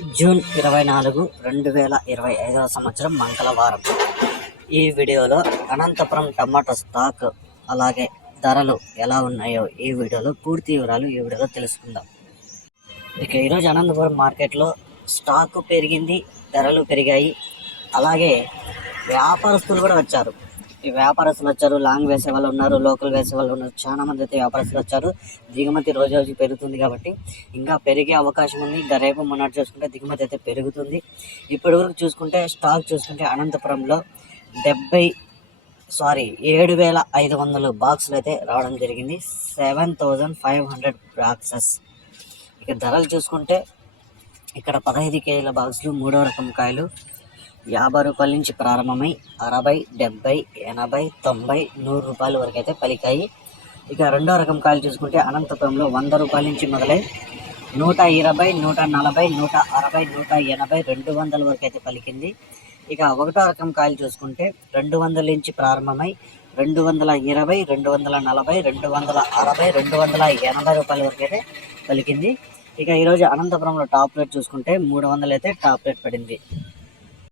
June ఇరవై నాలుగు రెండు వేల ఇరవై ఐదవ సంవత్సరం మంగళవారం. ఈ వీడియోలో అనంతపురం టమాటో స్టాక్ అలాగే ధరలు ఎలా ఉన్నాయో ఈ వీడియోలో పూర్తి వివరాలు ఈ వీడియోలో తెలుసుకుందాం. ఇక ఈరోజు అనంతపురం మార్కెట్లో స్టాక్ పెరిగింది ధరలు పెరిగాయి. అలాగే వ్యాపారస్తులు కూడా వచ్చారు. ఈ వ్యాపారస్తులు వచ్చారు లాంగ్ వేసే వాళ్ళు ఉన్నారు లోకల్ వేసే వాళ్ళు ఉన్నారు చాలా మంది అయితే వ్యాపారస్తులు వచ్చారు. దిగుమతి రోజు రోజు పెరుగుతుంది కాబట్టి ఇంకా పెరిగే అవకాశం ఉంది. ఇంకా రేపు మొన్నటి చూసుకుంటే దిగుమతి అయితే పెరుగుతుంది. ఇప్పటి వరకు చూసుకుంటే స్టాక్ చూసుకుంటే అనంతపురంలో డెబ్బై సారీ ఏడు వేల ఐదు వందలు బాక్సులు అయితే రావడం జరిగింది. Seven thousand five hundred boxes. ఇక ధరలు చూసుకుంటే ఇక్కడ పదహైదు కేజీల బాక్సులు మూడో రకం కాయలు యాభై రూపాయల నుంచి ప్రారంభమై అరవై డెబ్బై ఎనభై తొంభై నూరు రూపాయల వరకు అయితే పలికాయి. ఇక రెండో రకం కాయలు చూసుకుంటే అనంతపురంలో వంద రూపాయల నుంచి మొదలై నూట ఇరవై నూట నలభై నూట అరవై నూట ఎనభై రెండు వందల వరకు అయితే పలికింది. ఇక ఒకటో రకం కాయలు చూసుకుంటే రెండు వందల నుంచి ప్రారంభమై రెండు వందల ఇరవై రెండు వందల నలభై రెండు వందల అరవై రెండు వందల ఎనభై రూపాయల వరకు అయితే పలికింది. ఇక ఈరోజు అనంతపురంలో టాప్ రేట్ చూసుకుంటే మూడు వందలు అయితే టాప్ రేట్ పడింది.